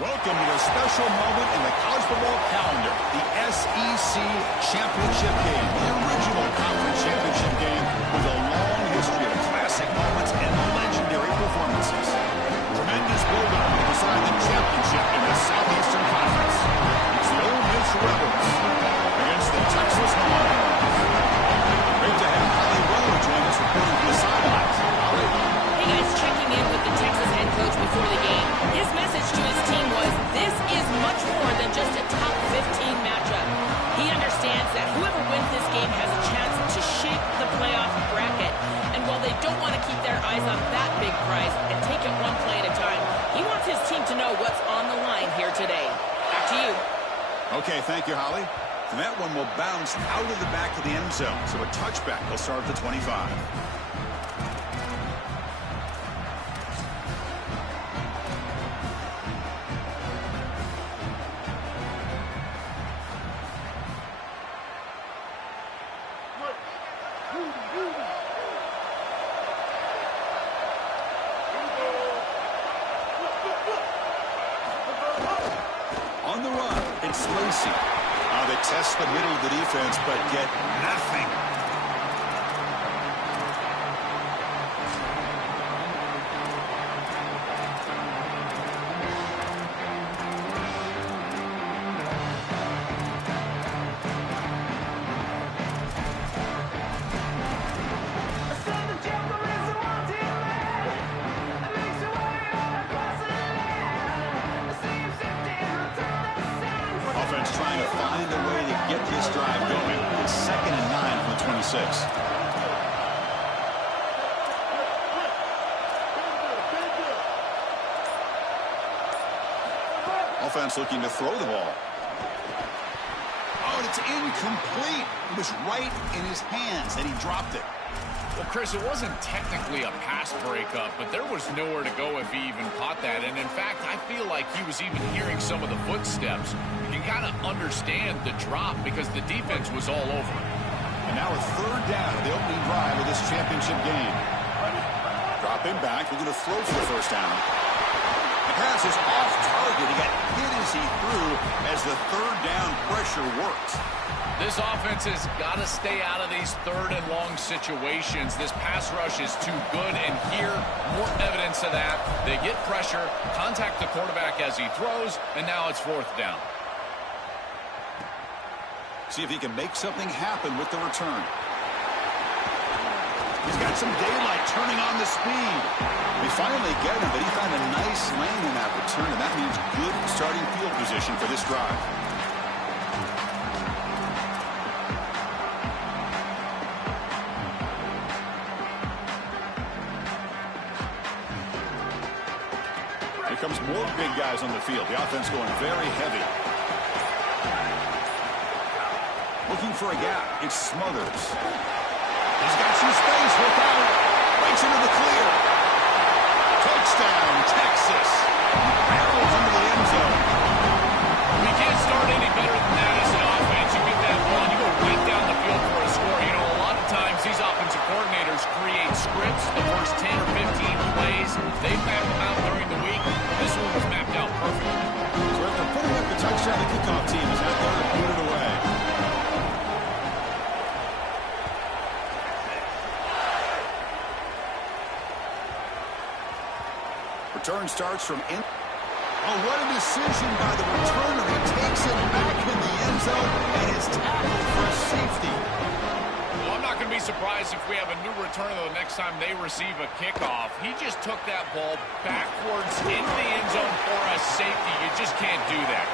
Welcome to a special moment in the college football calendar, the SEC Championship Game. The original conference championship game with a long history of classic moments and legendary performances. Tremendous build-up to decide the championship in the Southeastern Conference. It's the Ole Miss Rebels against the Texas Longhorns. Great to have Holly Weller join us reporting from the sidelines. Holly? Hey guys, checking in with the Texas head coach before the game. His message to his team was, this is much more than just a top 15 matchup. He understands that whoever wins this game has a chance to shape the playoff bracket. And while they don't want to keep their eyes on that big prize and take it one play at a time, he wants his team to know what's on the line here today. Back to you. Okay, thank you, Holly. And that one will bounce out of the back of the end zone. So a touchback will start at the 25. On the run, it's Lacey. They test the middle of the defense, but get nothing. Trying to find a way to get this drive going. It's 2nd and 9 from the 26. Offense looking to throw the ball. Oh, and it's incomplete. It was right in his hands, and he dropped it. Well, Chris, it wasn't technically a pass breakup, but there was nowhere to go if he even caught that. And, in fact, I feel like he was even hearing some of the footsteps. You can kind of understand the drop because the defense was all over it. And now a 3rd down of the opening drive of this championship game. Dropping back, we're going to throw for the 1st down. The pass is off target. He got hit as he threw as the 3rd down pressure worked. This offense has got to stay out of these 3rd and long situations. This pass rush is too good, and here, more evidence of that. They get pressure, contact the quarterback as he throws, and now it's 4th down. See if he can make something happen with the return. He's got some daylight turning on the speed. We finally get him, but he found a nice lane in that return, and that means good starting field position for this drive. Here comes more big guys on the field. The offense going very heavy. Looking for a gap. It's Smothers. He's got some space. Look out. Breaks into the clear. Touchdown, Texas. Barrels into the end zone. We can't start any better than that as an offense. You get that ball, you go right down the field for a score. You know, a lot of times these offensive coordinators create scripts the first 10 or 15 plays. They map them out during the week. This one was mapped out perfectly. So after putting up the touchdown, the kickoff team is out there to put it away. Return starts from in. Oh, what a decision by the returner. He takes it back in the end zone and is tackled for a safety. Well, I'm not going to be surprised if we have a new returner the next time they receive a kickoff. He just took that ball backwards into the end zone for a safety. You just can't do that.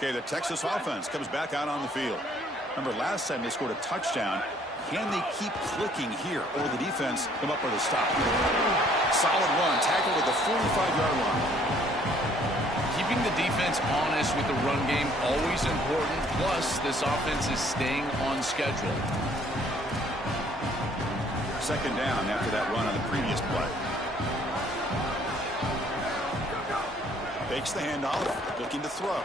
Okay, the Texas offense comes back out on the field. Remember, last time they scored a touchdown. Can they keep clicking here? Or the defense come up with a stop? Solid run, tackled at the 45-yard line. Keeping the defense honest with the run game, always important. Plus, this offense is staying on schedule. Second down after that run on the previous play. Fakes the handoff, looking to throw.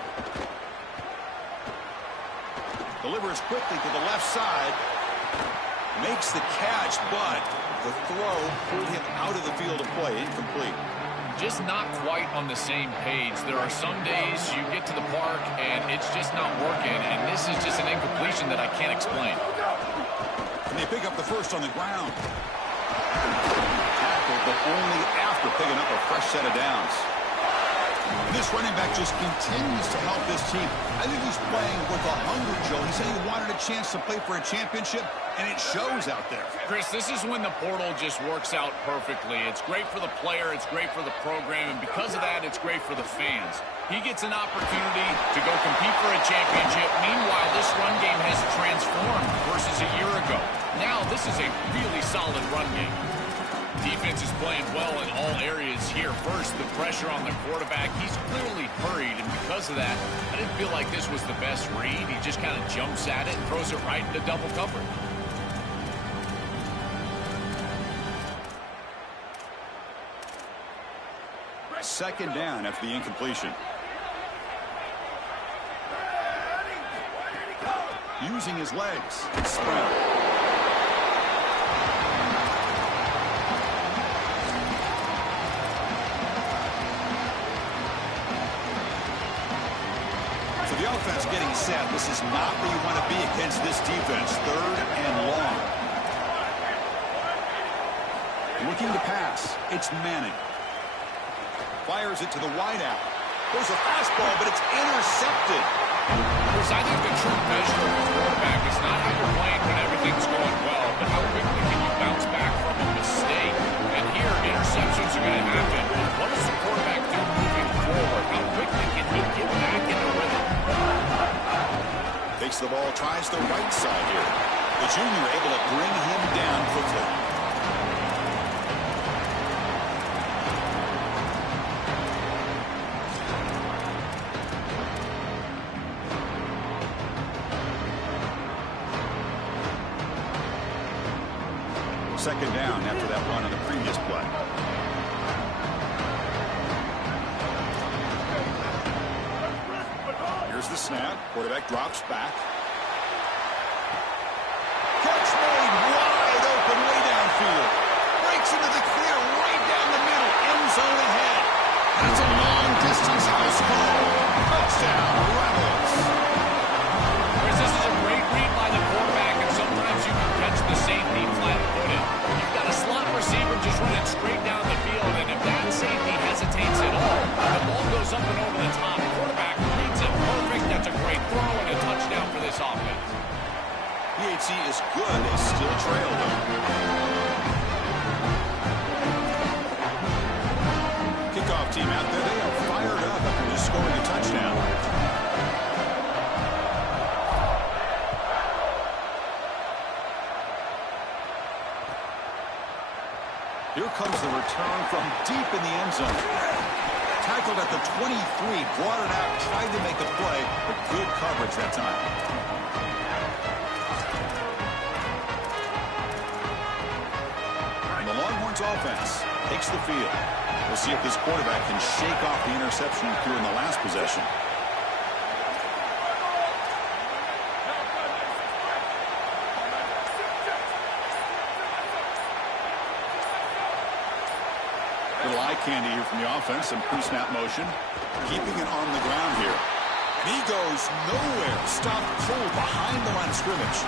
Delivers quickly to the left side. Makes the catch, but the throw pulled him out of the field of play. Incomplete. Just not quite on the same page. There are some days you get to the park and it's just not working, and this is just an incompletion that I can't explain. And they pick up the first on the ground. Tackle, but only after picking up a fresh set of downs. This running back just continues to help this team. I think he's playing with a hunger, Joe. He said he wanted a chance to play for a championship, and it shows out there. Chris, this is when the portal just works out perfectly. It's great for the player, it's great for the program, and because of that, it's great for the fans. He gets an opportunity to go compete for a championship. Meanwhile, this run game has transformed versus a year ago. Now, this is a really solid run game. Defense is playing well in all areas here. First, the pressure on the quarterback. He's clearly hurried, and because of that, I didn't feel like this was the best read. He just kind of jumps at it and throws it right into double coverage. Second down after the incompletion. Using his legs. Sprint. The offense getting set. This is not where you want to be against this defense. Third and long. Looking to pass. It's Manning. Fires it to the wideout. There's a fastball, but it's intercepted. Chris, I think the true measure of a quarterback is not how you're playing when everything's going well, but how quickly can you bounce back from a mistake. And here, interceptions are going to happen. What does the quarterback do moving forward? How quickly can he get back in the rhythm? Takes the ball, tries the right side here. The junior able to bring him down quickly. Second down after that run on the previous play. Here's the snap. Quarterback drops back. Catch made wide open way downfield. Breaks into the clear right down the middle. End zone ahead. That's a long distance house call. Touchdown, Rebels. Chris, this is a great read by the quarterback, and sometimes you can catch the safety flat-footed. You've got a slot receiver just running straight down the field, and if that safety hesitates at all, the ball goes up and over the top. Quarterback reads it perfect. That's a great throw and a touchdown for this offense. PHC is good. They still trail, though. Kickoff team out there. They are fired up after just scoring a touchdown. Here comes the return from deep in the end zone. Tackled at the 23, brought it out, tried to make a play, but good coverage that time. And the Longhorns offense takes the field. We'll see if this quarterback can shake off the interception he threw in the last possession. Little eye candy here from the offense. Some pre-snap motion. Keeping it on the ground here. And he goes nowhere. Stopped cold behind the line of scrimmage.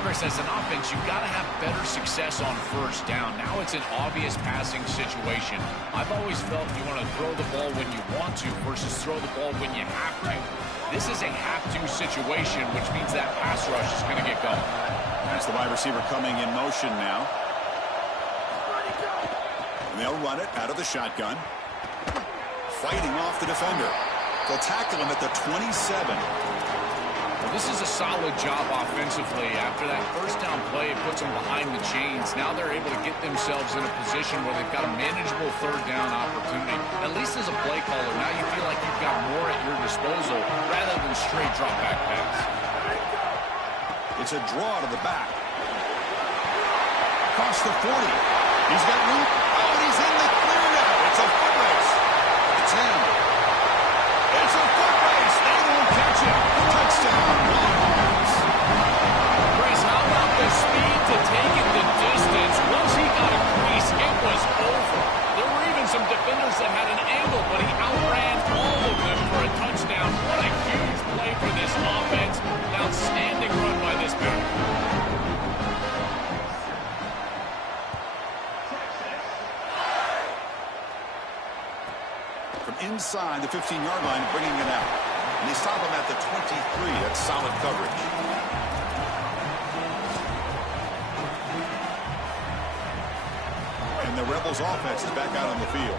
Chris, as an offense, you've got to have better success on first down. Now it's an obvious passing situation. I've always felt you want to throw the ball when you want to versus throw the ball when you have to. This is a have-to situation, which means that pass rush is going to get going. That's the wide receiver coming in motion now. And they'll run it out of the shotgun. Fighting off the defender. They'll tackle him at the 27. Well, this is a solid job offensively. After that first down play, it puts them behind the chains. Now they're able to get themselves in a position where they've got a manageable third down opportunity. At least as a play caller, now you feel like you've got more at your disposal rather than straight drop back pass. It's a draw to the back. across the 40. He's got room. Oh, and he's in the clear now. It's a foot race. It's in. It's a foot race. They won't catch him. Touchdown, Longhorns. Chris, how about the speed to take it the distance? Once he got a crease, it was over. There were even some defenders that had an angle, but he outran all of them for a touchdown. What a huge play for this offense. An outstanding run by this back. From inside the 15-yard line, bringing it out. And they stop him at the 23. That's solid coverage. And the Rebels offense is back out on the field.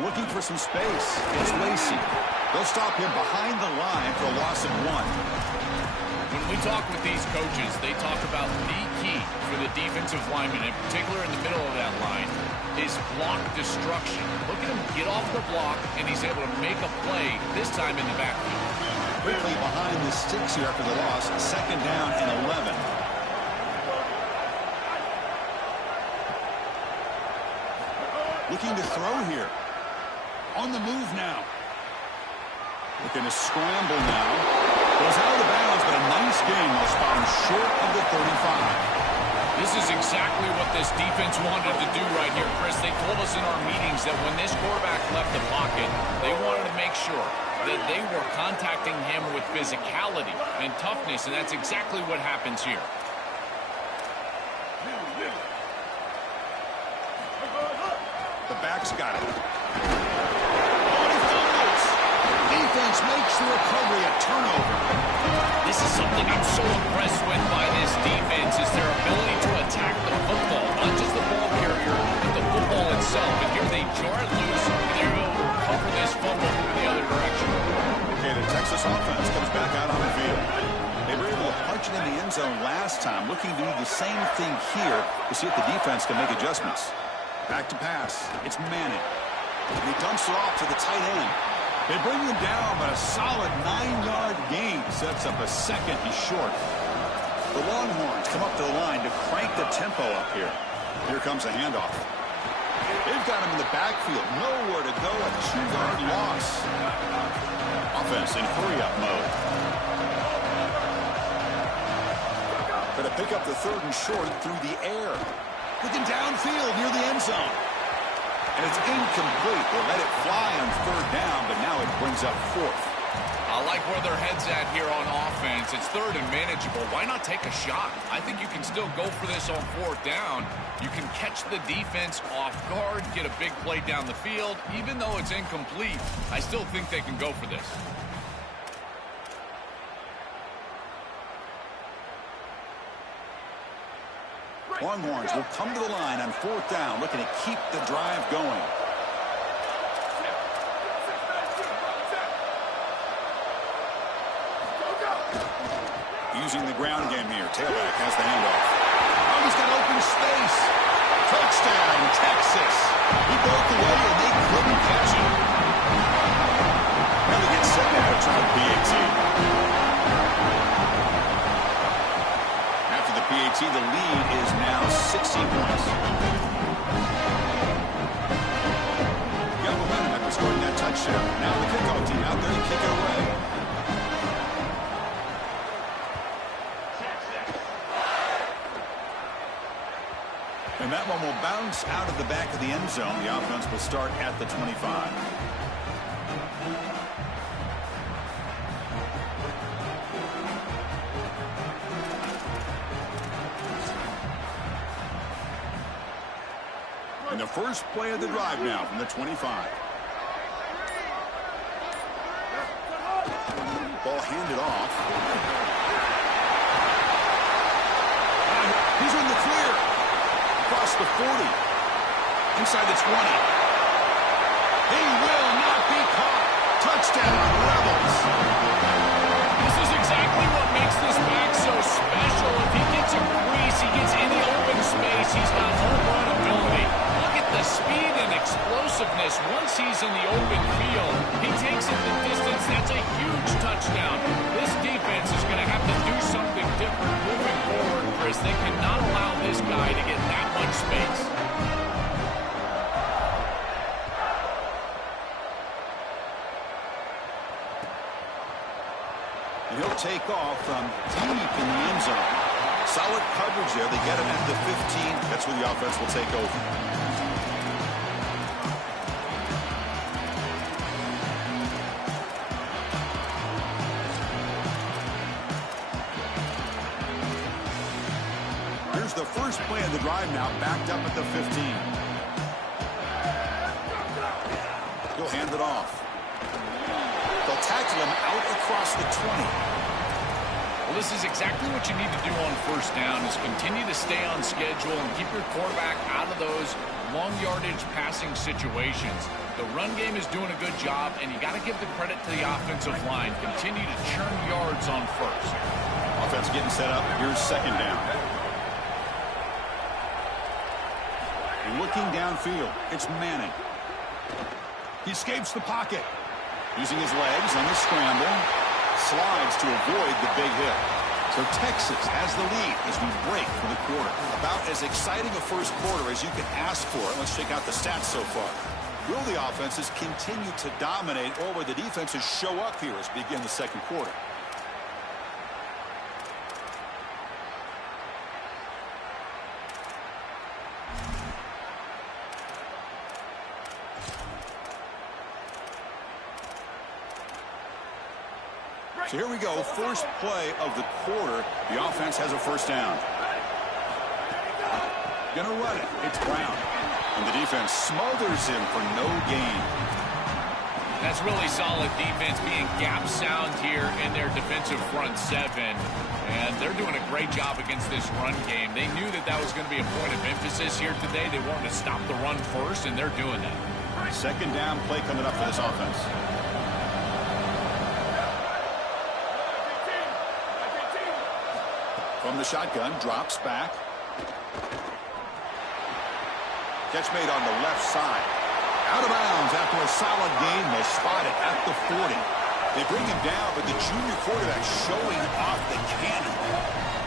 Looking for some space. It's Lacey. They'll stop him behind the line for a loss of 1. When we talk with these coaches, they talk about the key for the defensive lineman, in particular in the middle of that line, is block destruction. Look at him get off the block, and he's able to make a play, this time in the backfield. Quickly behind the sticks here after the loss. 2nd down and 11. Looking to throw here. On the move now. Looking to scramble now. Goes out of the bounds, but a nice game. They'll spot him short of the 35. This is exactly what this defense wanted to do right here, Chris. They told us in our meetings that when this quarterback left the pocket, they wanted to make sure that they were contacting him with physicality and toughness, and that's exactly what happens here. The back's got it. Oh, and he fumbles. Defense makes the recovery a turnover. This is something I'm so impressed with by this defense, is their ability to attack the football, not just the ball carrier, but the football itself. And here they jar it loose, and they're able to recover this fumble in the other direction. Okay, the Texas offense comes back out on the field. They were able to punch it in the end zone last time, looking to do the same thing here to see if the defense can make adjustments. Back to pass. It's Manning. And he dumps it off to the tight end. They bring him down, but a solid 9-yard gain sets up a 2nd and short. The Longhorns come up to the line to crank the tempo up here. Here comes a handoff. They've got him in the backfield. Nowhere to go. A 2-yard loss. Offense in hurry-up mode. Going to pick up the 3rd and short through the air. Looking downfield near the end zone. And it's incomplete. They let it fly on 3rd down, but now it brings up 4th. I like where their head's at here on offense. It's 3rd and manageable. Why not take a shot? I think you can still go for this on 4th down. You can catch the defense off guard, get a big play down the field. Even though it's incomplete, I still think they can go for this. Longhorns will come to the line on 4th down, looking to keep the drive going. Using the ground game here. Tailback has the handoff. Oh, he's got open space. Touchdown, Texas. He broke away, and they couldn't catch him. Now they get set now to try the PAT. After the PAT, the lead is now 16 points. Got momentum after scoring that touchdown. Now the kickoff team out there to kick it away. And that one will bounce out of the back of the end zone. The offense will start at the 25. And the first play of the drive now from the 25. Ball handed off. He's in the clear. Across the 40. Inside the 20. He will not be caught. Touchdown, Rebels. This is exactly what makes this back so special. If he gets a crease, he gets any open space, he's got open. explosiveness once he's in the open field. He takes it the distance. That's a huge touchdown. This defense is going to have to do something different moving forward, Chris. They cannot allow this guy to get that much space. He'll take off from deep in the end zone. Solid coverage there. They get him into the 15. That's where the offense will take over. Here's the first play of the drive now, backed up at the 15. He'll hand it off. They'll tackle him out across the 20. Well, this is exactly what you need to do on first down, is continue to stay on schedule and keep your quarterback out of those long yardage passing situations. The run game is doing a good job, and you got to give the credit to the offensive line. Continue to churn yards on first. Offense getting set up. Here's second down. Looking downfield. It's Manning. He escapes the pocket. Using his legs on the scramble. Slides to avoid the big hit. So Texas has the lead as we break for the quarter. About as exciting a first quarter as you can ask for. Let's check out the stats so far. Will the offenses continue to dominate, or will the defenses show up here as we begin the second quarter? So here we go, first play of the quarter. The offense has a first down. Gonna run it. It's Brown. And the defense smothers him for no gain. That's really solid defense, being gap sound here in their defensive front seven. And they're doing a great job against this run game. They knew that that was going to be a point of emphasis here today. They wanted to stop the run first, and they're doing that. Second down play coming up for this offense. From the shotgun, drops back. Catch made on the left side. Out of bounds after a solid gain. They'll spot it at the 40. They bring him down, but the junior quarterback showing off the cannon.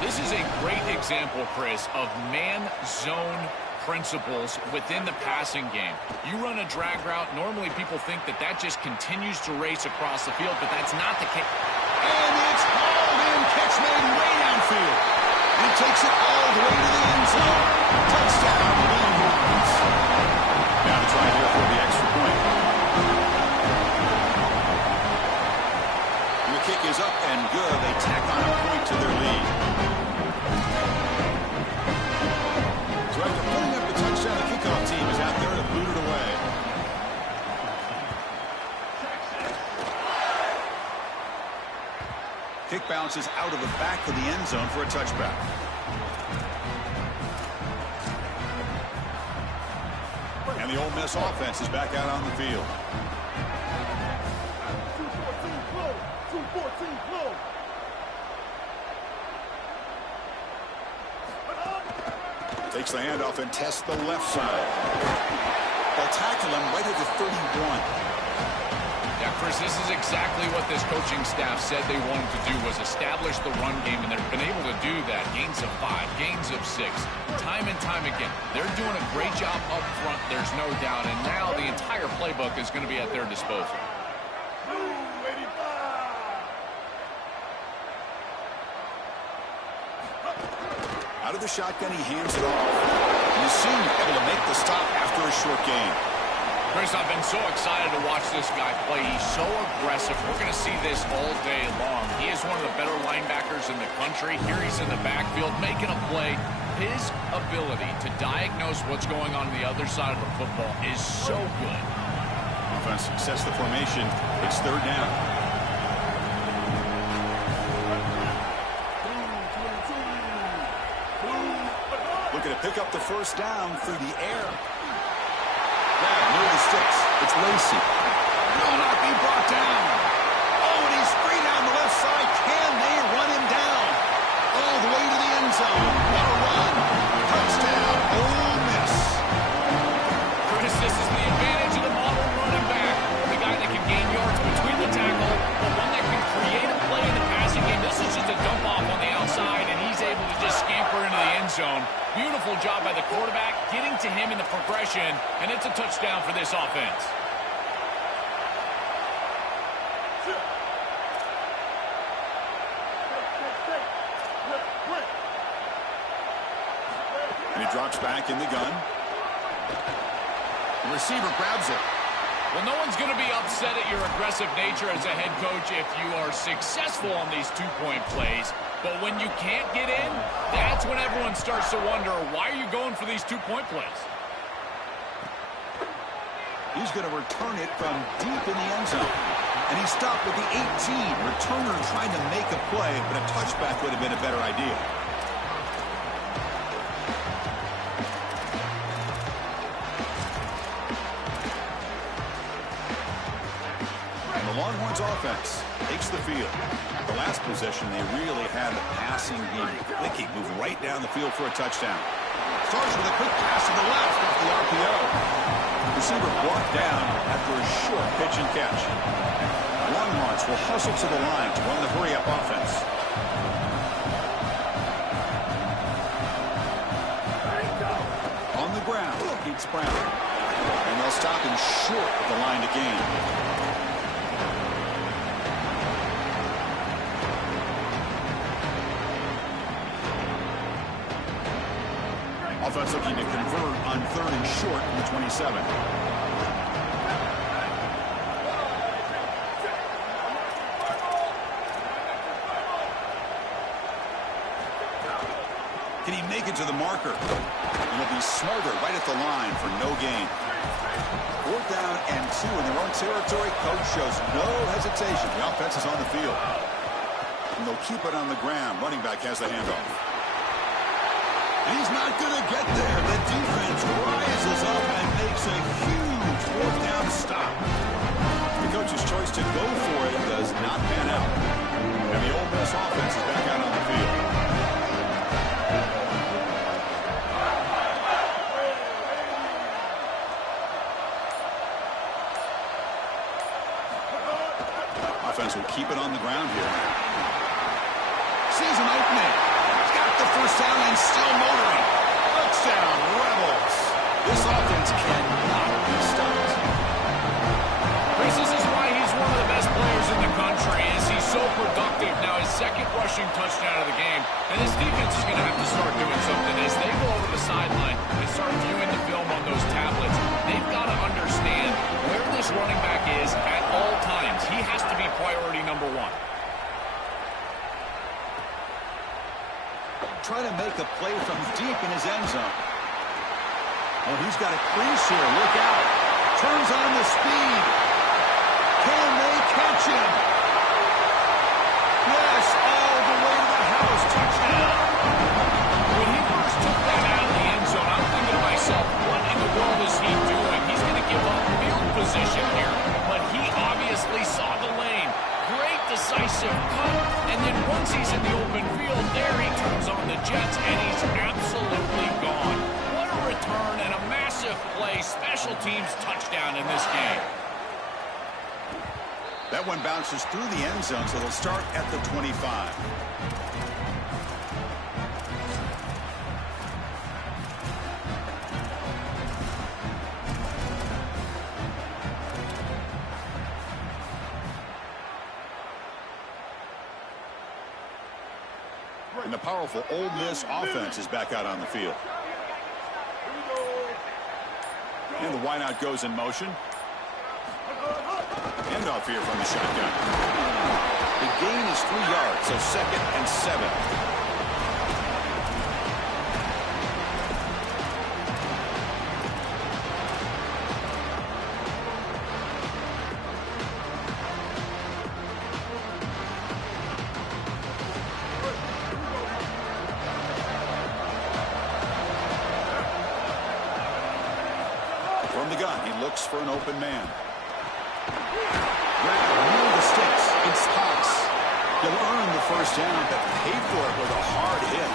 This is a great example, Chris, of man-zone principles within the passing game. You run a drag route, normally people think that that just continues to race across the field, but that's not the case. And it's hauled in, catch made way downfield. And he takes it all the way to the end zone. Touchdown, Longhorns. Now to try here for the extra point. And the kick is up and good. They tack on a point to their lead. So after putting up the touchdown, the kickoff team is out there to boot it away. Kick bounces out of the back of the end zone for a touchback. And the Ole Miss offense is back out on the field. 2-14 close. Takes the handoff and tests the left side. They'll tackle him right at the 31. Yeah, Chris, this is exactly what this coaching staff said they wanted to do, was establish the run game, and they've been able to do that. Gains of 5, gains of 6, time and time again. They're doing a great job up front, there's no doubt, and now the entire playbook is going to be at their disposal. Out of the shotgun, he hands it off. And he's soon able to make the stop after a short gain. Chris, I've been so excited to watch this guy play. He's so aggressive. We're going to see this all day long. He is one of the better linebackers in the country. Here he's in the backfield making a play. His ability to diagnose what's going on the other side of the football is so good. Offense sets the formation. It's third down. Looking to pick up the first down through the air. Near the sticks. It's Lacey. Will not be brought down. Oh, and he's free down the left side. Can they run him down? All the way to the end zone. What a run. Touchdown, Ole Miss. Chris, this is the advantage of Beautiful job by the quarterback, getting to him in the progression, and it's a touchdown for this offense. And he drops back in the gun. The receiver grabs it. Well, no one's going to be upset at your aggressive nature as a head coach if you are successful on these two-point plays. But when you can't get in, that's when everyone starts to wonder, why are you going for these two-point plays? He's going to return it from deep in the end zone. And he stopped with the 18. Returner trying to make a play, but a touchback would have been a better idea. And the Longhorns offense takes the field. The last possession, they really had the passing game clicking, move right down the field for a touchdown. Starts with a quick pass to the left off the RPO. Receiver brought down after a short pitch and catch. Longhorns will hustle to the line to run the hurry-up offense. On the ground, beats Brown. And they'll stop him short of the line to gain. Offense looking to convert on 3rd and short from the 27. Can he make it to the marker? And he'll be smothered right at the line for no gain. 4th down and 2 in their own territory. Coach shows no hesitation. The offense is on the field. And they'll keep it on the ground. Running back has the handoff. And he's not going to get there. The defense rises up and makes a huge 4th down stop. The coach's choice to go for it does not pan out. And the Ole Miss offense is back out on the field. Offense will keep it on the ground here. Sees an opening. The first down and still motoring. Touchdown, Rebels. This offense cannot be stopped. Chris, this is why he's one of the best players in the country, is he's so productive. Now his 2nd rushing touchdown of the game, and this defense is going to have to start doing something as they go over the sideline and start viewing the film on those tablets. They've got to understand where this running back is at all times. He has to be priority number 1. Trying to make a play from deep in his end zone. Oh, he's got a crease here. Look out. Turns on the speed. Can they catch him? Yes, all the way to the house. Touchdown. When he first took that out of the end zone, I'm thinking to myself, what in the world is he doing? He's going to give up field position here. But he obviously saw the lane. Great decisive cut. And then once he's in the open field, there he turns on the Jets, and he's absolutely gone. What a return and a massive play. Special teams touchdown in this game. That one bounces through the end zone, so they'll start at the 25. And the powerful Ole Miss offense is back out on the field. And the wideout goes in motion. Handoff here from the shotgun. The gain is 3 yards, so 2nd and 7. From the gun, he looks for an open man. Near the sticks, it's Cox. He'll earn the first down, but paid for it with a hard hit.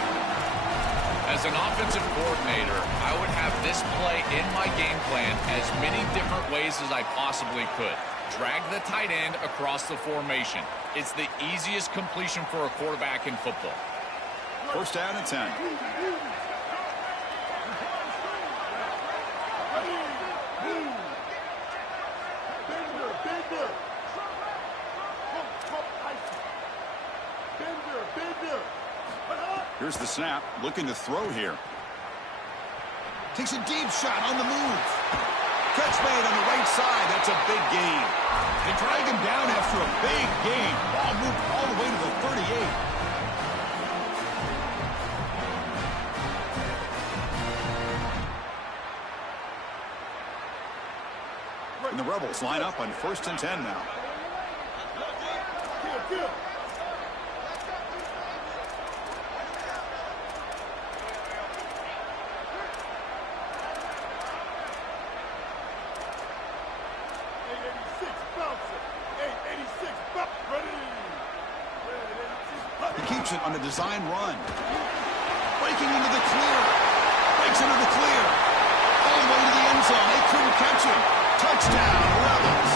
As an offensive coordinator, I would have this play in my game plan as many different ways as I possibly could. Drag the tight end across the formation. It's the easiest completion for a quarterback in football. First down and 10. Here's the snap, looking to throw here. Takes a deep shot on the move. Catch made on the right side. That's a big gain. They drag him down after a big gain. Ball moved all the way to the 38. And the Rebels line up on 1st and 10 now. Keeps it on a design run. Breaking into the clear. Breaks into the clear. All the way to the end zone. They couldn't catch him. Touchdown, Rebels.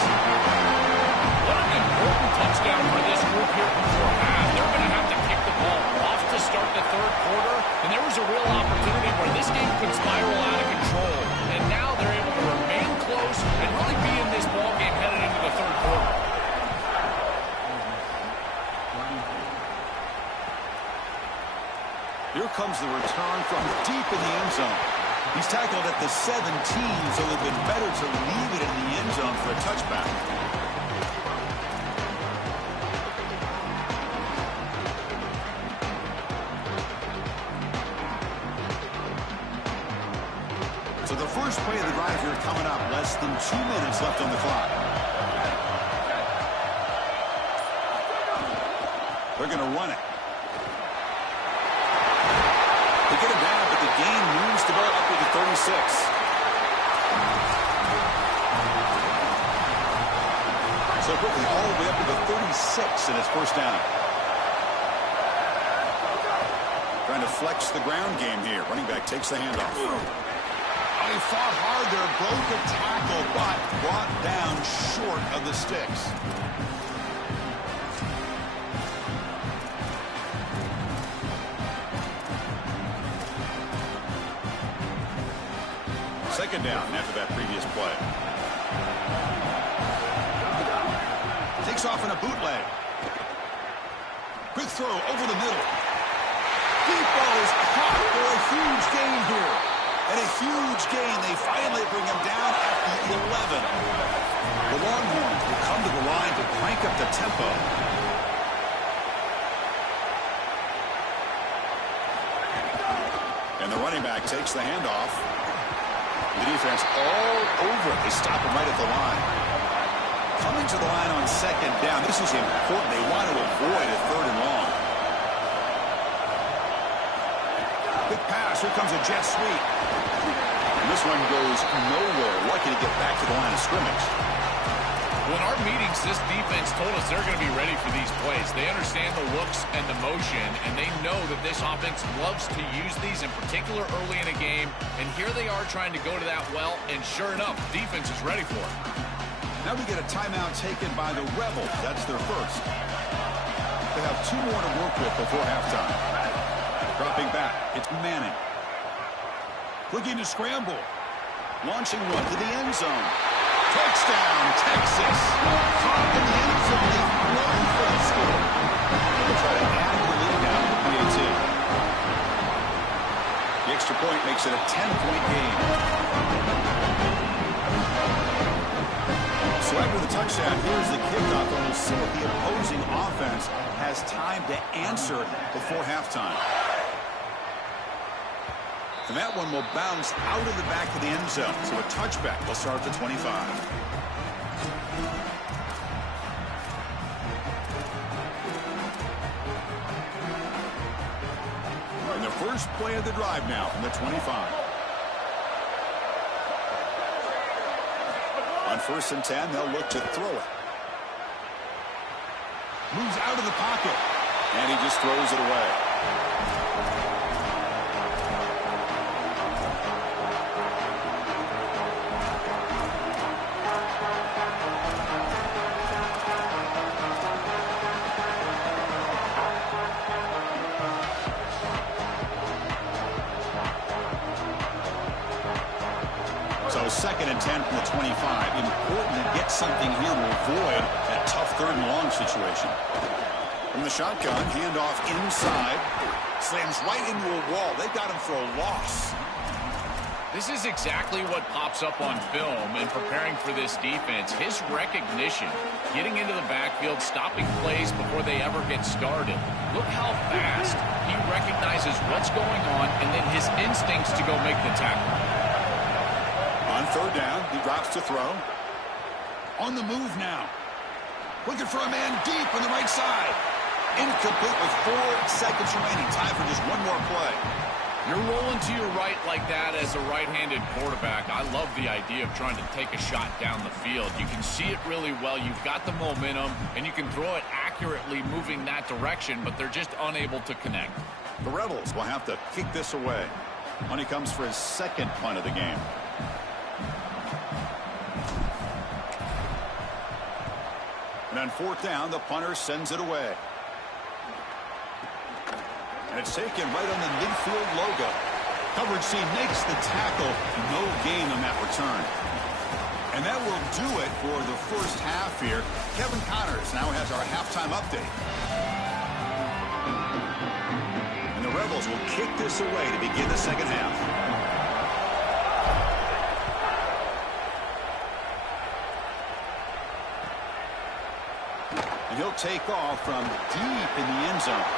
What an important touchdown for this group here before half. They're going to have to kick the ball off to start the third quarter. And there was a real opportunity where this game could spiral out of control. And now they're able to remain close and really be in this ball game headed into the third quarter. Here comes the return from deep in the end zone. He's tackled at the 17, so it would have been better to leave it in the end zone for a touchback. So the first play of the drive here coming up. Less than 2 minutes left on the clock. They're going to run it. They get him down, but the gain moves the ball up to the 36. So quickly, all the way up to the 36, and it's first down. Trying to flex the ground game here. Running back takes the handoff. He fought hard there, broke a tackle, but brought down short of the sticks. Second down after that previous play. Takes off in a bootleg. Quick throw over the middle. Deep ball is caught for a huge gain here. And a huge gain. They finally bring him down at the 11. The Longhorns will come to the line to crank up the tempo. And the running back takes the handoff. The defense all over it. They stop him right at the line. Coming to the line on second down. This is important. They want to avoid a 3rd and long. Quick pass. Here comes a jet sweep. And this one goes nowhere. Lucky to get back to the line of scrimmage. Well, in our meetings, this defense told us they're going to be ready for these plays. They understand the looks and the motion, and they know that this offense loves to use these, in particular early in a game. And here they are trying to go to that well, and sure enough, defense is ready for it. Now we get a timeout taken by the Rebels. That's their first. They have 2 more to work with before halftime. Dropping back, it's Manning. Looking to scramble. Launching one to the end zone. Touchdown, Texas. Caught in the end zone. They've run for the score. They'll try to add the lead now to the PAT. The extra point makes it a 10-point game. So after the touchdown, here's the kickoff, and we'll see what the opposing offense has time to answer before halftime. And that one will bounce out of the back of the end zone. So a touchback will start at the 25. And the first play of the drive now from the 25. On 1st and 10, they'll look to throw it. Moves out of the pocket. And he just throws it away. 2nd and 10 from the 25. Important to get something here to avoid that tough 3rd and long situation. From the shotgun, handoff inside. Slams right into a wall. They got him for a loss. This is exactly what pops up on film in preparing for this defense. His recognition, getting into the backfield, stopping plays before they ever get started. Look how fast he recognizes what's going on and then his instincts to go make the tackle. On 3rd down, he drops to throw. On the move now. Looking for a man deep on the right side. Incomplete with 4 seconds remaining. Time for just one more play. You're rolling to your right like that as a right-handed quarterback. I love the idea of trying to take a shot down the field. You can see it really well. You've got the momentum, and you can throw it accurately moving that direction, but they're just unable to connect. The Rebels will have to kick this away. Money comes for his 2nd punt of the game. And on 4th down, the punter sends it away. And it's taken right on the midfield logo. Coverage C makes the tackle. No gain on that return. And that will do it for the first half here. Kevin Connors now has our halftime update. And the Rebels will kick this away to begin the 2nd half. And he'll take off from deep in the end zone.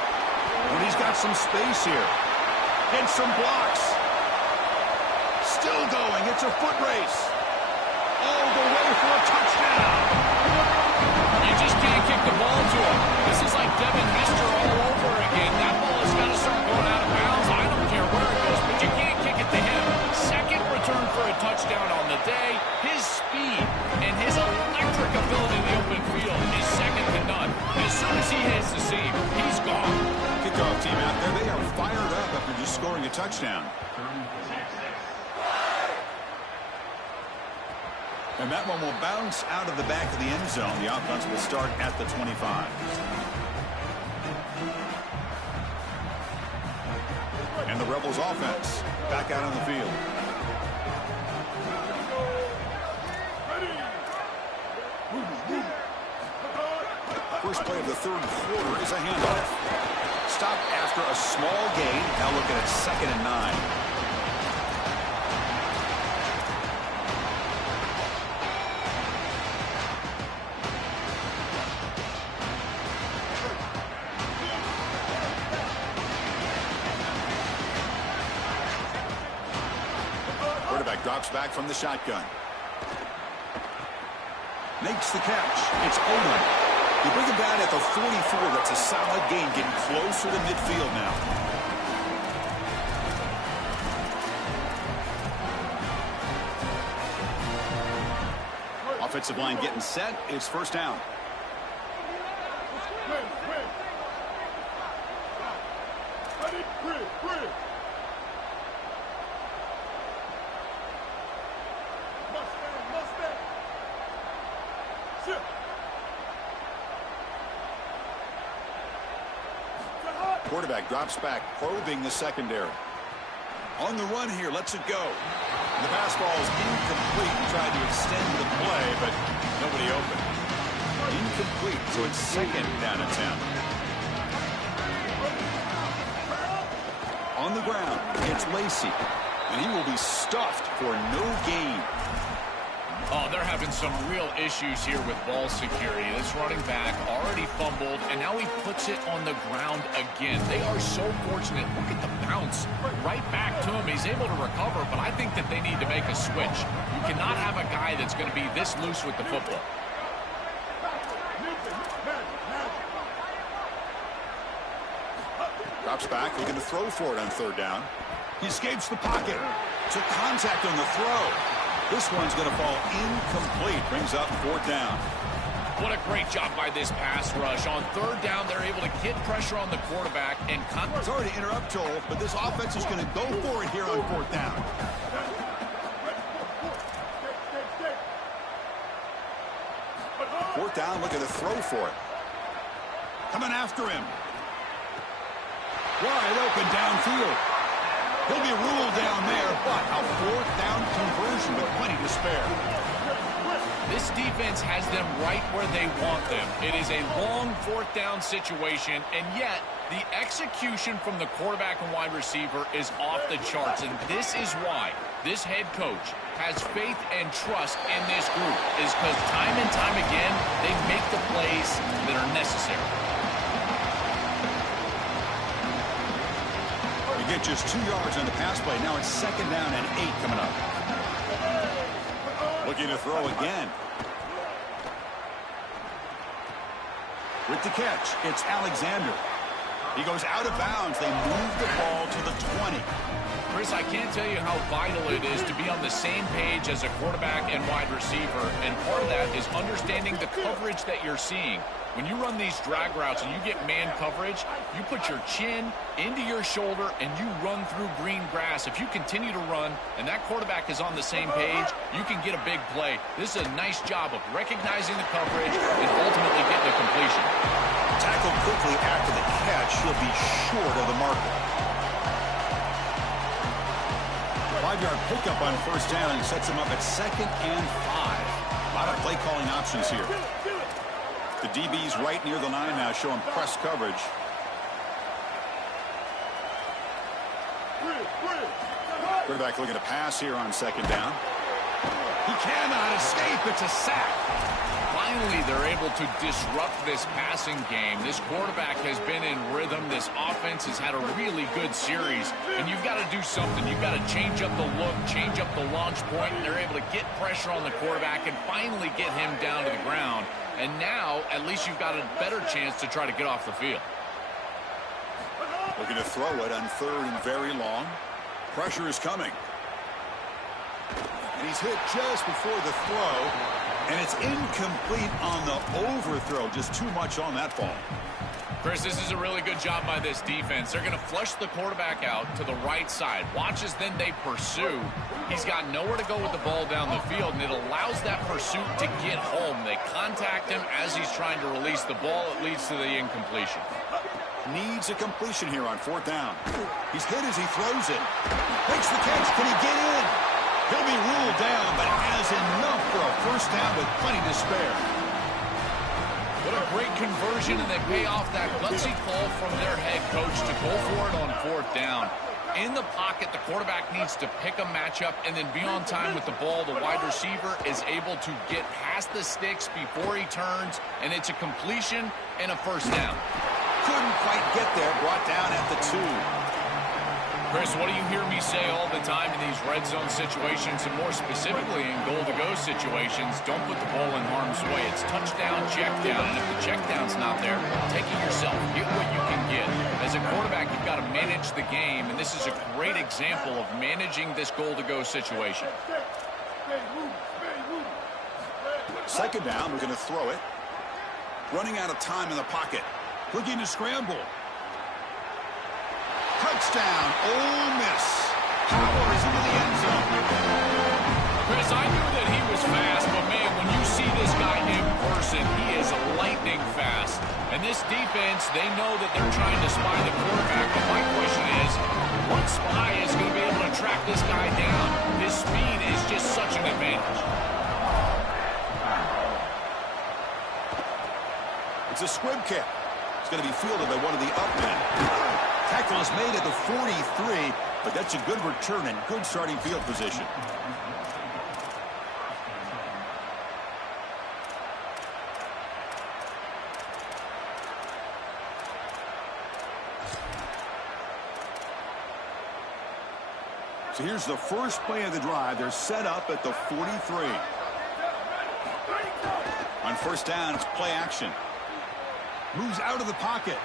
When he's got some space here. Gets some blocks. Still going. It's a foot race. All the way for a touchdown. You just can't kick the ball to him. This is like Devin Hester all over again. That ball has got to start going out of bounds. I don't care where it goes, but you can't kick it to him. 2nd return for a touchdown on the day. His speed and his electric ability in the open field is second to none. As soon as he hits the seam, he's gone. Kickoff team out there, they are fired up after just scoring a touchdown. And that one will bounce out of the back of the end zone. The offense will start at the 25. And the Rebels offense back out on the field. First play of the 3rd quarter is a handoff. Stop after a small gain. Now looking at 2nd and 9. Quarterback drops back from the shotgun. Makes the catch. It's Owen. You bring him down at the 44. That's a solid gain, getting closer to midfield now. Offensive line getting set. It's 1st down. Quarterback drops back, probing the secondary. On the run here, lets it go. And the pass ball is incomplete. He tried to extend the play, but nobody open. Incomplete, so it's 2nd down and 10. On the ground, it's Lacey. And he will be stuffed for no gain. Oh, they're having some real issues here with ball security. This running back already fumbled, and now he puts it on the ground again. They are so fortunate. Look at the bounce right back to him. He's able to recover, but I think that they need to make a switch. You cannot have a guy that's going to be this loose with the football. Drops back, looking to throw for it on 3rd down. He escapes the pocket. Took contact on the throw. This one's going to fall incomplete. Brings up 4th down. What a great job by this pass rush. On 3rd down, they're able to get pressure on the quarterback. And sorry to interrupt, Joel, but this offense is going to go for it here on 4th down. Fourth down, looking to throw for it. Coming after him. Wide open downfield. He'll be ruled down there, but a fourth down conversion with plenty to spare. This defense has them right where they want them. It is a long fourth down situation, and yet the execution from the quarterback and wide receiver is off the charts, and this is why this head coach has faith and trust in this group, is because time and time again, they make the plays that are necessary. You get just 2 yards on the pass play. Now it's 2nd down and 8 coming up. Looking to throw again. With the catch, it's Alexander. He goes out of bounds. They move the ball to the 20. Chris, I can't tell you how vital it is to be on the same page as a quarterback and wide receiver, and part of that is understanding the coverage that you're seeing. When you run these drag routes and you get man coverage, you put your chin into your shoulder and you run through green grass. If you continue to run and that quarterback is on the same page, you can get a big play. This is a nice job of recognizing the coverage and ultimately getting a completion. Tackled quickly after the catch. He'll be short of the marker. 5-yard pickup on 1st down and sets him up at 2nd and 5. A lot of play calling options here. The DB's right near the line now, showing press coverage. Quarterback looking to pass here on 2nd down. He cannot escape. It's a sack. Finally, they're able to disrupt this passing game. This quarterback has been in rhythm. This offense has had a really good series. And you've got to do something. You've got to change up the look, change up the launch point, and they're able to get pressure on the quarterback and finally get him down to the ground. And now, at least you've got a better chance to try to get off the field. Looking to throw it on 3rd and very long. Pressure is coming. And he's hit just before the throw. And it's incomplete on the overthrow. Just too much on that ball. Chris, this is a really good job by this defense. They're going to flush the quarterback out to the right side. Watch as then they pursue. He's got nowhere to go with the ball down the field, and it allows that pursuit to get home. They contact him as he's trying to release the ball. It leads to the incompletion. Needs a completion here on 4th down. He's hit as he throws it. Makes the catch. Can he get in? He'll be ruled down, but has enough for a 1st down with plenty to spare. What a great conversion, and they pay off that gutsy call from their head coach to go for it on 4th down. In the pocket, the quarterback needs to pick a matchup and then be on time with the ball. The wide receiver is able to get past the sticks before he turns, and it's a completion and a 1st down. Couldn't quite get there, brought down at the 2. Chris, what do you hear me say all the time in these red zone situations, and more specifically in goal-to-go situations? Don't put the ball in harm's way. It's touchdown, check down, and if the check down's not there, take it yourself. Get what you can get. As a quarterback, you've got to manage the game, and this is a great example of managing this goal-to-go situation. 2nd down, we're going to throw it. Running out of time in the pocket. Looking to scramble. Touchdown, Ole Miss. Powers into the end zone. Chris, I knew that he was fast, but man, when you see this guy in person, he is lightning fast. And this defense, they know that they're trying to spy the quarterback. But my question is, what spy is going to be able to track this guy down? His speed is just such an advantage. It's a squib kick. It's going to be fielded by one of the up men. Tackle is made at the 43, but that's a good return and good starting field position. So here's the first play of the drive. They're set up at the 43. On 1st down, it's play action. Moves out of the pocket.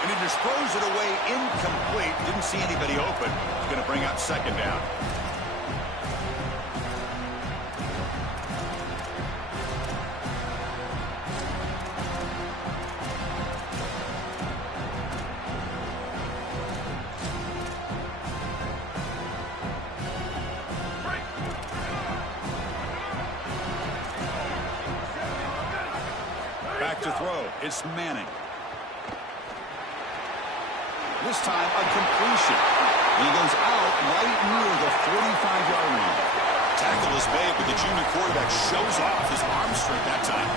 And he just throws it away incomplete. Didn't see anybody open. He's going to bring up 2nd down. Back to throw. It's Manning. This time, a completion. He goes out right near the 45-yard line. Tackle is made, but the junior quarterback shows off his arm strength that time.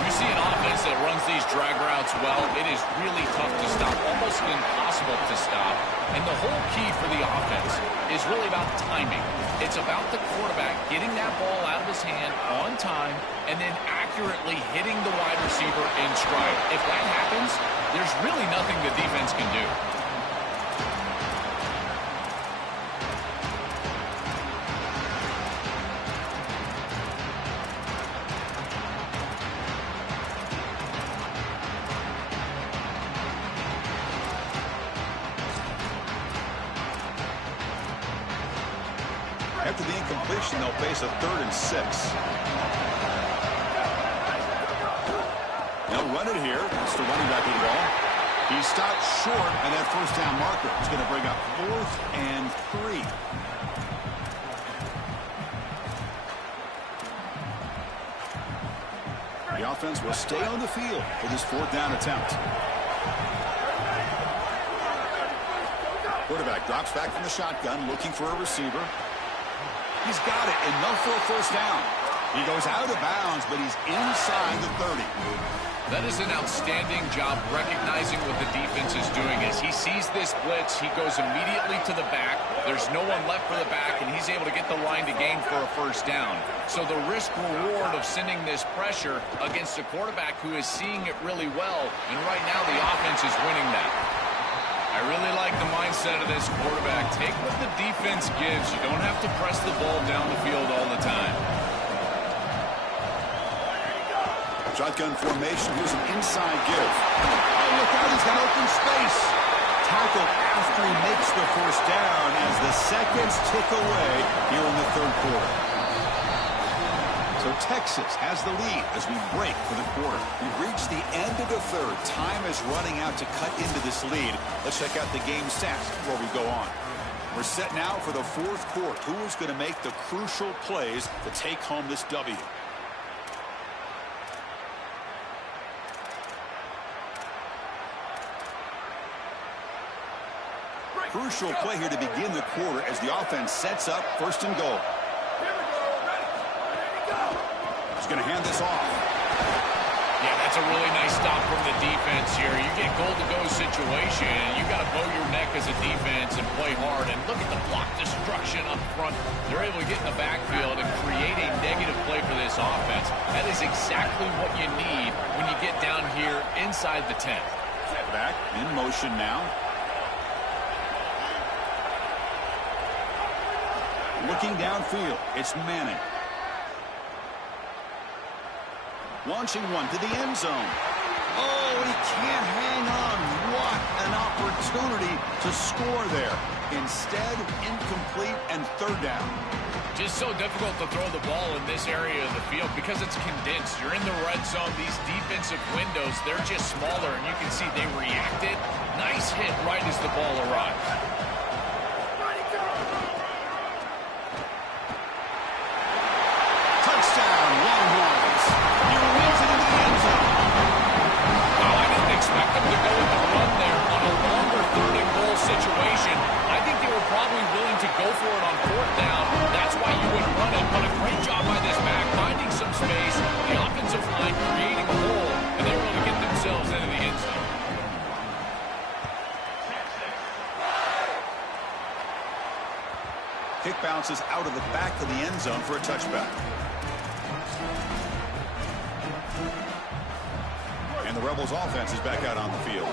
You see an offense that runs these drag routes well, it is really tough to stop, almost impossible to stop. And the whole key for the offense is really about timing. It's about the quarterback getting that ball out of his hand on time and then accurately hitting the wide receiver in stride. If that happens, there's really nothing the defense can do. After the incompletion, they'll face a 3rd and 6. They'll run it here. It's the running back with the ball. He stopped short at that first down marker. It's going to bring up 4th and 3. The offense will stay on the field for this 4th down attempt. Quarterback drops back from the shotgun, looking for a receiver. He's got it, enough for a first down. He goes out of bounds, but he's inside the 30. That is an outstanding job recognizing what the defense is doing. As he sees this blitz, he goes immediately to the back. There's no one left for the back, and he's able to get the line to gain for a first down. So the risk-reward of sending this pressure against a quarterback who is seeing it really well, and right now the offense is winning that. I really like the mindset of this quarterback. Take what the defense gives. You don't have to press the ball down the field all the time. Shotgun formation. Here's an inside give. Oh, look out. He's got open space. Tackle after he makes the first down as the seconds tick away here in the 3rd quarter. So Texas has the lead as we break for the quarter. We've reached the end of the 3rd. Time is running out to cut into this lead. Let's check out the game stats before we go on. We're set now for the 4th quarter. Who is going to make the crucial plays to take home this W? Crucial play here to begin the quarter as the offense sets up 1st and goal. He's going to hand this off. Yeah, that's a really nice stop from the defense here. You get goal-to-go situation, you got to bow your neck as a defense and play hard. And look at the block destruction up front. They're able to get in the backfield and create a negative play for this offense. That is exactly what you need when you get down here inside the 10. Back in motion now. Looking downfield, it's Manning. Launching one to the end zone. Oh, he can't hang on. What an opportunity to score there. Instead, incomplete and 3rd down. Just so difficult to throw the ball in this area of the field because it's condensed. You're in the red zone. These defensive windows, they're just smaller, and you can see they reacted. Nice hit right as the ball arrived. Expect them to go with the run there on a longer 3rd and goal situation. I think they were probably willing to go for it on 4th down. That's why you wouldn't run it. But a great job by this back, finding some space, the offensive line creating a hole, and they were able to get themselves into the end zone. Kick bounces out of the back of the end zone for a touchback. And the Rebels offense is back out on the field.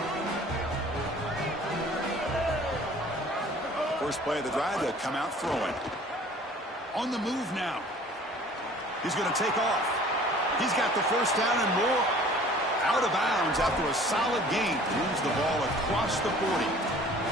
First play of the drive, they'll come out throwing. On the move now. He's going to take off. He's got the first down and more. Out of bounds after a solid gain. Moves the ball across the 40.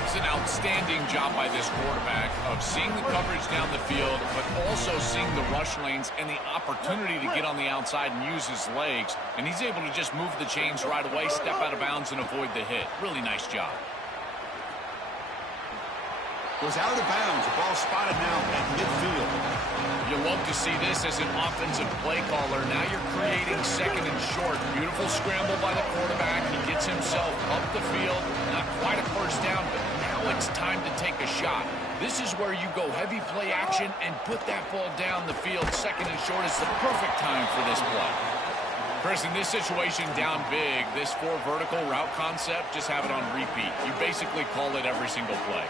It's an outstanding job by this quarterback of seeing the coverage down the field, but also seeing the rush lanes and the opportunity to get on the outside and use his legs. And he's able to just move the chains right away, step out of bounds, and avoid the hit. Really nice job. Was out of bounds. The ball spotted now at midfield. You love to see this as an offensive play caller. Now you're creating 2nd and short. Beautiful scramble by the quarterback. He gets himself up the field. Not quite a first down, but now it's time to take a shot. This is where you go heavy play action and put that ball down the field. Second and short is the perfect time for this play. Chris, in this situation, down big, this 4 vertical route concept, just have it on repeat. You basically call it every single play.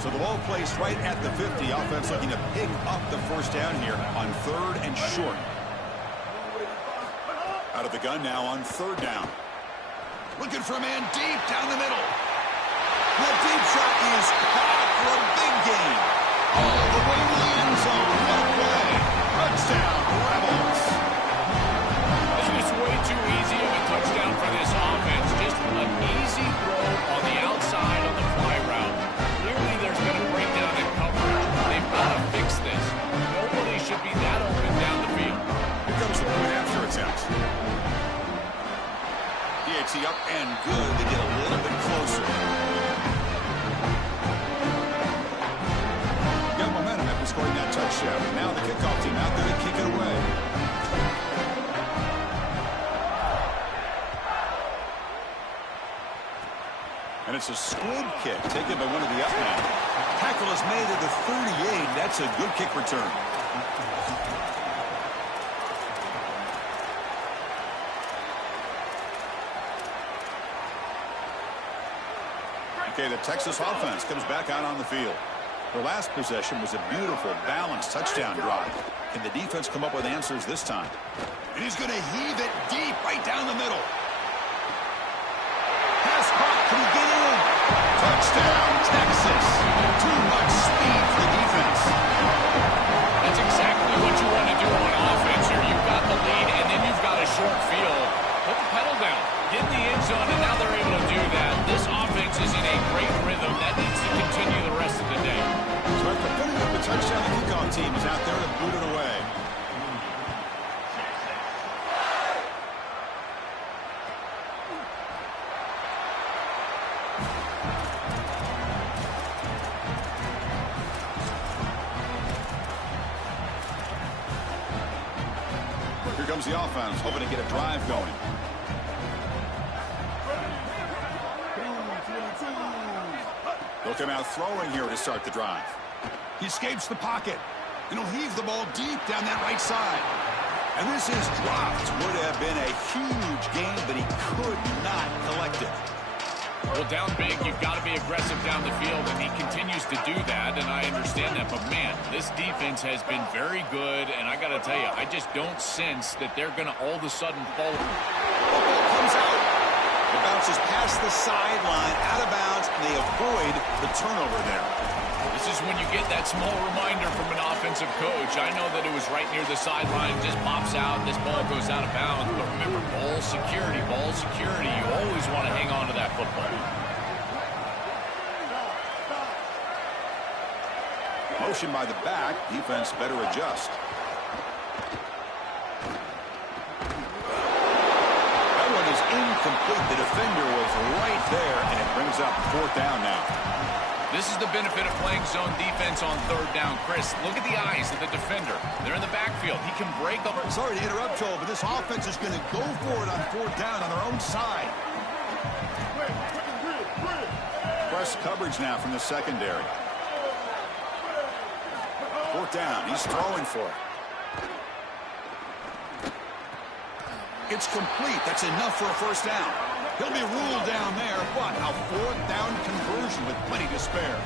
So the ball placed right at the 50. Offense looking to pick up the first down here on 3rd and short. Out of the gun now on 3rd down. Looking for a man deep down the middle. The deep shot is caught for a big gain. All the way to the end zone. What a play. Touchdown, Rebels. It's way too easy of a touchdown for this offense. Just an easy throw on the outside on the fly route. Clearly there's been a breakdown in coverage. They've got to fix this. Nobody should be that open down the field. Here comes the point after attempt. DHC up and good. They get a little bit closer. Got momentum after scoring that touchdown. Now the kickoff team out there to kick it away. And it's a squib kick taken by one of the up men. Tackle is made at the 38. That's a good kick return. Okay, the Texas offense comes back out on the field. Their last possession was a beautiful, balanced touchdown drive. Can the defense come up with answers this time? And he's going to heave it deep right down the middle. Pass caught. Can he get in? Touchdown, Texas. Too much speed for the defense. That's exactly what you want to do on offense here. You've got the lead, and then you've got a short field. Put the pedal down. Get in the end zone, and now they're able to do that. This offense is in a great rhythm. That needs to continue the rest of the day. So after putting up the touchdown, the kickoff team is out there to boot it away. Here comes the offense, hoping to get a drive going. They'll come out throwing here to start the drive. He escapes the pocket, and he'll heave the ball deep down that right side. And this is dropped. Would have been a huge gain, but he could not collect it. Well, down big, you've got to be aggressive down the field, and he continues to do that, and I understand that. But, man, this defense has been very good, and I got to tell you, I just don't sense that they're going to all of a sudden fall. Football comes out. It bounces past the sideline, out of bounds, and they avoid the turnover there. This is when you get that small reminder from an offensive coach. I know that it was right near the sideline, just pops out, this ball goes out of bounds. But remember, ball security, ball security. You always want to hang on to that football. Motion by the back, defense better adjust. That one is incomplete. The defender was right there, and it brings up 4th down now. This is the benefit of playing zone defense on 3rd down. Chris, look at the eyes of the defender. They're in the backfield. He can break up. Sorry to interrupt, Joel, but this offense is going to go for it on 4th down on their own side. Press coverage now from the secondary. 4th down. He's throwing for it. It's complete. That's enough for a 1st down. He'll be ruled down there, but a 4th down conversion with plenty to spare.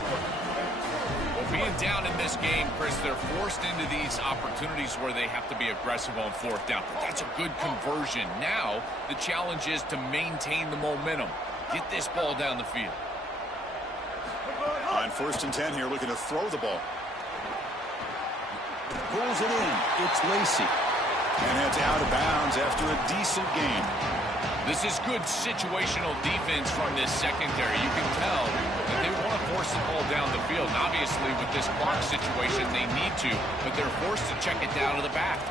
Well, being down in this game, Chris, they're forced into these opportunities where they have to be aggressive on 4th down. But that's a good conversion. Now, the challenge is to maintain the momentum. Get this ball down the field. On 1st and 10 here, looking to throw the ball. Pulls it in. It's Lacey. And it's out of bounds after a decent game. This is good situational defense from this secondary. You can tell that they want to force the ball down the field. And obviously, with this clock situation, they need to, but they're forced to check it down to the back.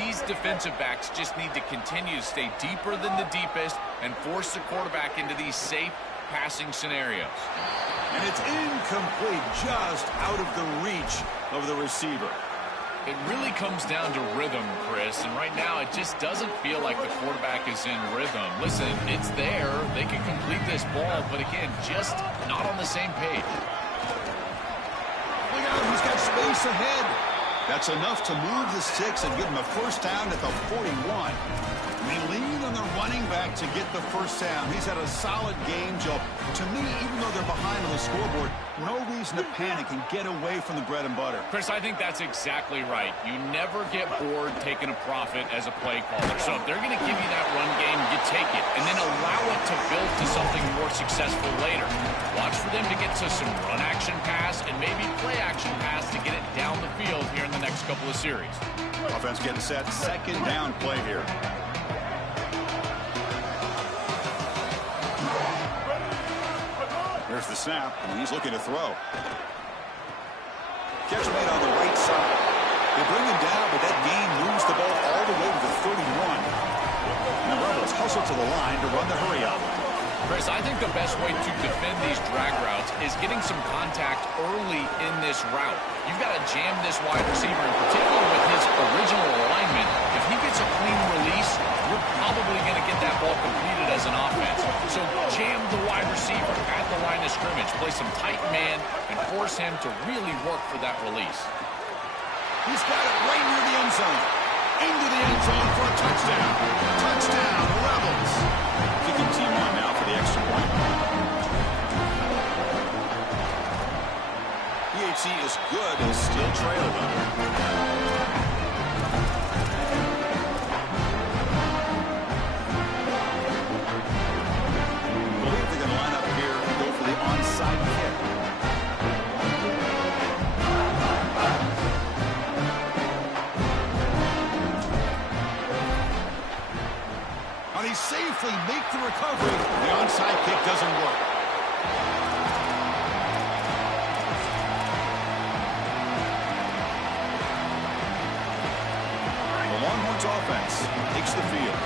These defensive backs just need to continue to stay deeper than the deepest and force the quarterback into these safe passing scenarios. And it's incomplete, just out of the reach of the receiver. It really comes down to rhythm, Chris, and right now it just doesn't feel like the quarterback is in rhythm. Listen, it's there. They can complete this ball, but again, just not on the same page. Look out, he's got space ahead. That's enough to move the sticks and give him a first down at the 41. They lean on the running back to get the first down. He's had a solid game, Joe. To me, even though they're behind on the scoreboard, no reason to panic and get away from the bread and butter. Chris, I think that's exactly right. You never get bored taking a profit as a play caller. So if they're going to give you that run game, you take it, and then allow it to build to something more successful later. Watch for them to get to some run action pass and maybe play action pass to get it down the field here in the next couple of series. Offense getting set. Second down play here. Here's the snap, and he's looking to throw. Catch made on the right side. They bring him down, but that gain moves the ball all the way to the 31. And the Rebels hustle to the line to run the hurry up. Chris, I think the best way to defend these drag routes is getting some contact early in this route. You've got to jam this wide receiver, in particular with his original alignment. If he gets a clean release, you're probably going to get that ball completed as an offense. So jam the wide receiver at the line of scrimmage, play some tight man, and force him to really work for that release. He's got it right near the end zone. Into the end zone for a touchdown. Touchdown, the Rebels. Kicking team on now for the extra point. PHC is good and still trailing them. I believe they're going to line up here and go for the onside kick. They safely make the recovery. The onside kick doesn't work. The Longhorns offense takes the field.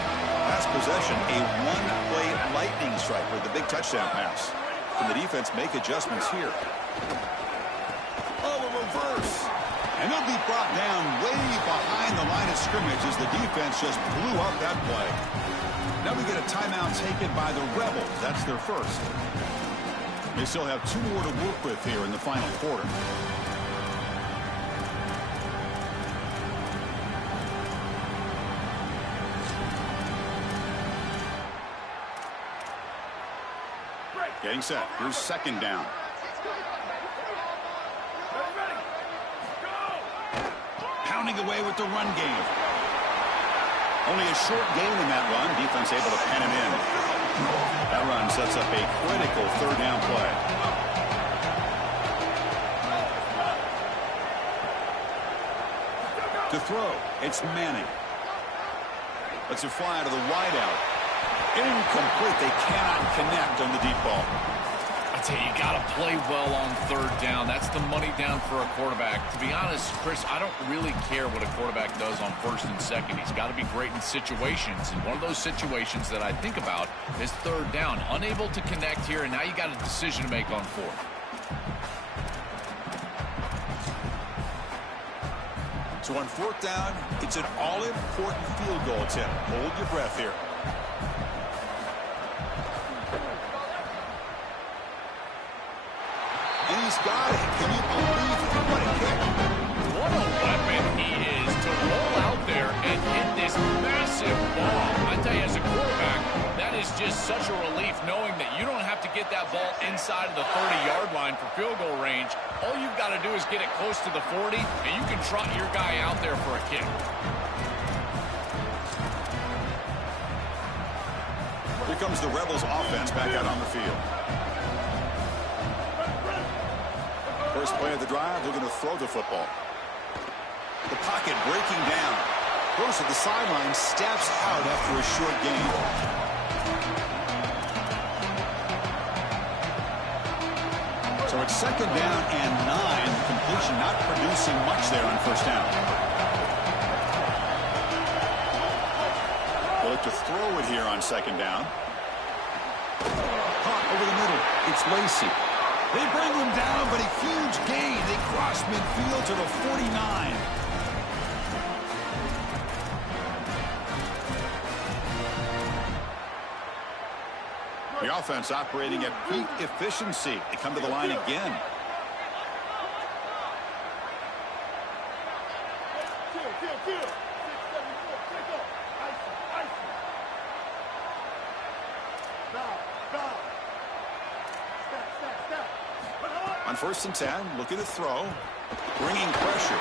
Last possession, a one-play lightning strike with the big touchdown pass. Can the defense make adjustments here? Oh, a reverse. And they'll be brought down way behind the line of scrimmage as the defense just blew up that play. Now we get a timeout taken by the Rebels. That's their first. They still have two more to work with here in the final quarter. Getting set. Here's second down. Pounding away with the run game. Only a short gain in that run. Defense able to pen him in. That run sets up a critical third down play. To throw, it's Manning. Lets it fly to the wideout. Incomplete. They cannot connect on the deep ball. I tell you, you got to play well on third down. That's the money down for a quarterback. To be honest, Chris, I don't really care what a quarterback does on first and second. He's got to be great in situations. And one of those situations that I think about is third down. Unable to connect here, and now you got a decision to make on fourth. So on fourth down, it's an all-important field goal attempt. Hold your breath here. And he's got it. Can you believe it? What a kick. What a weapon he is to roll out there and hit this massive ball. I tell you, as a quarterback, that is just such a relief knowing that you don't have to get that ball inside of the 30-yard line for field goal range. All you've got to do is get it close to the 40, and you can trot your guy out there for a kick. Here comes the Rebels offense back out on the field. First play of the drive, they're going to throw the football. The pocket breaking down. Goes to the sideline, steps out after a short gain. So it's second down and 9. Completion not producing much there on first down. They'll look to throw it here on second down. Caught over the middle. It's Lacey. They bring him down, but a huge gain. They cross midfield to the 49. The offense operating at peak efficiency. They come to the line again. On 1st and 10, looking to throw. Bringing pressure.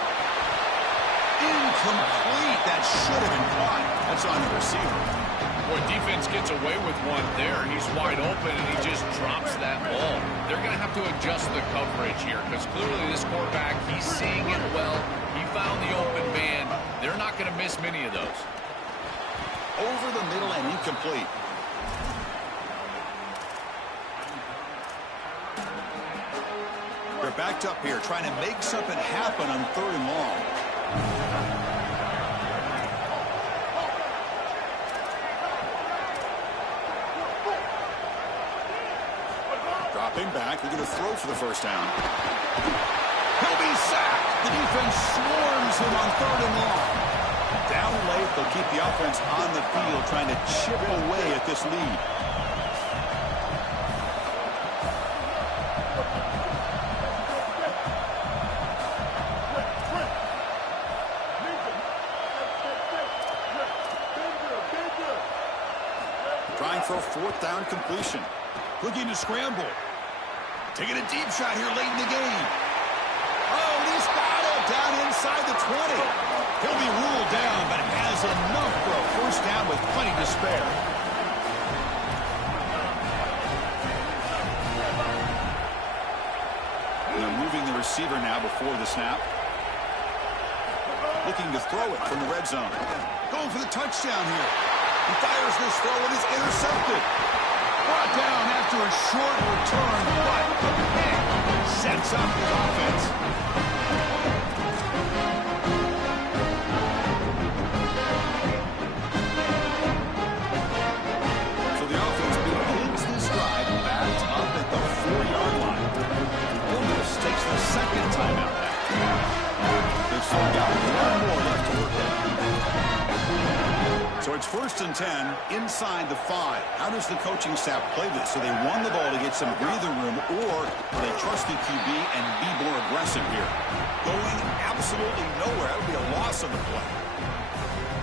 Incomplete. That should have been caught. That's on the receiver. Boy, defense gets away with one there. He's wide open, and he just drops that ball. They're going to have to adjust the coverage here because clearly this quarterback, he's seeing it well. He found the open man. They're not going to miss many of those. Over the middle and incomplete. They're backed up here trying to make something happen on 3rd and long. Dropping back. They're going to throw for the 1st down. He'll be sacked. The defense swarms him on 3rd and long. Down late, they'll keep the offense on the field trying to chip away at this lead. Trying for a 4th down completion. Looking to scramble. Taking a deep shot here late in the game. Oh, he's got it down inside the 20. He'll be ruled down, but has enough for a 1st down with plenty to spare. They're moving the receiver now before the snap. Looking to throw it from the red zone. Going for the touchdown here. He fires this throw and it's intercepted. Brought down after a short return, but the pick sets up his offense. So the offense begins this drive backed up at the 4-yard line. Almost takes the 2nd timeout now. They've still got 1 more left to work at. So it's 1st and 10 inside the 5. How does the coaching staff play this? So they won the ball to get some breathing room, or do they trust the QB and be more aggressive here? Going absolutely nowhere. That would be a loss of the play.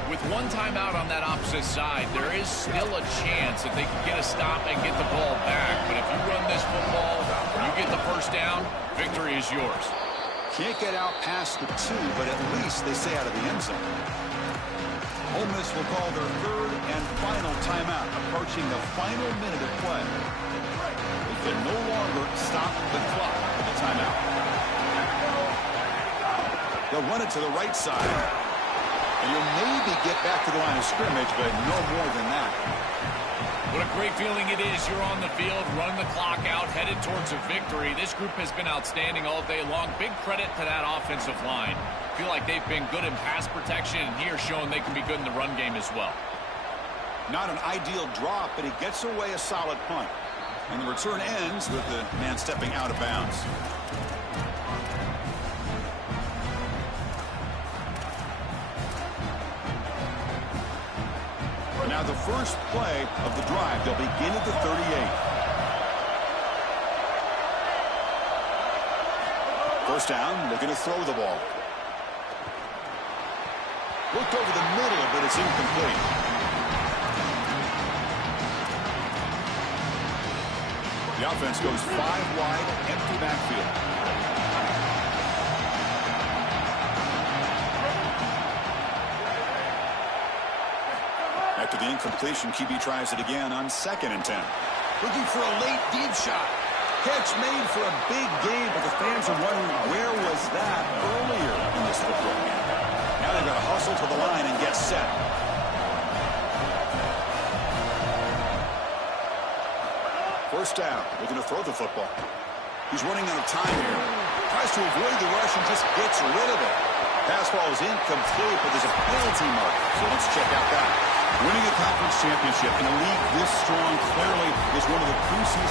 With 1 timeout on that opposite side, there is still a chance that they can get a stop and get the ball back. But if you run this football, you get the 1st down, victory is yours. Can't get out past the 2, but at least they stay out of the end zone. Ole Miss will call their 3rd and final timeout, approaching the final minute of play. They can no longer stop the clock with the timeout. They'll run it to the right side. And you'll maybe get back to the line of scrimmage, but no more than that. What a great feeling it is. You're on the field, running the clock out, headed towards a victory. This group has been outstanding all day long. Big credit to that offensive line. Feel like they've been good in pass protection, and here showing they can be good in the run game as well. Not an ideal drop, but he gets away a solid punt. And the return ends with the man stepping out of bounds. Now the first play of the drive, they'll begin at the 38. 1st down, looking to throw the ball. Looked over the middle, but it's incomplete. The offense goes 5 wide, empty backfield. After the incompletion, QB tries it again on 2nd and 10. Looking for a late deep shot. Catch made for a big gain, but the fans are wondering where was that earlier in this football game. Now they've got to hustle to the line and get set. First down, looking to throw the football. He's running out of time here. Tries to avoid the rush and just gets rid of it. Pass ball is incomplete, but there's a penalty mark. So let's check out that. Winning a conference championship in a league this strong clearly is one of the preseason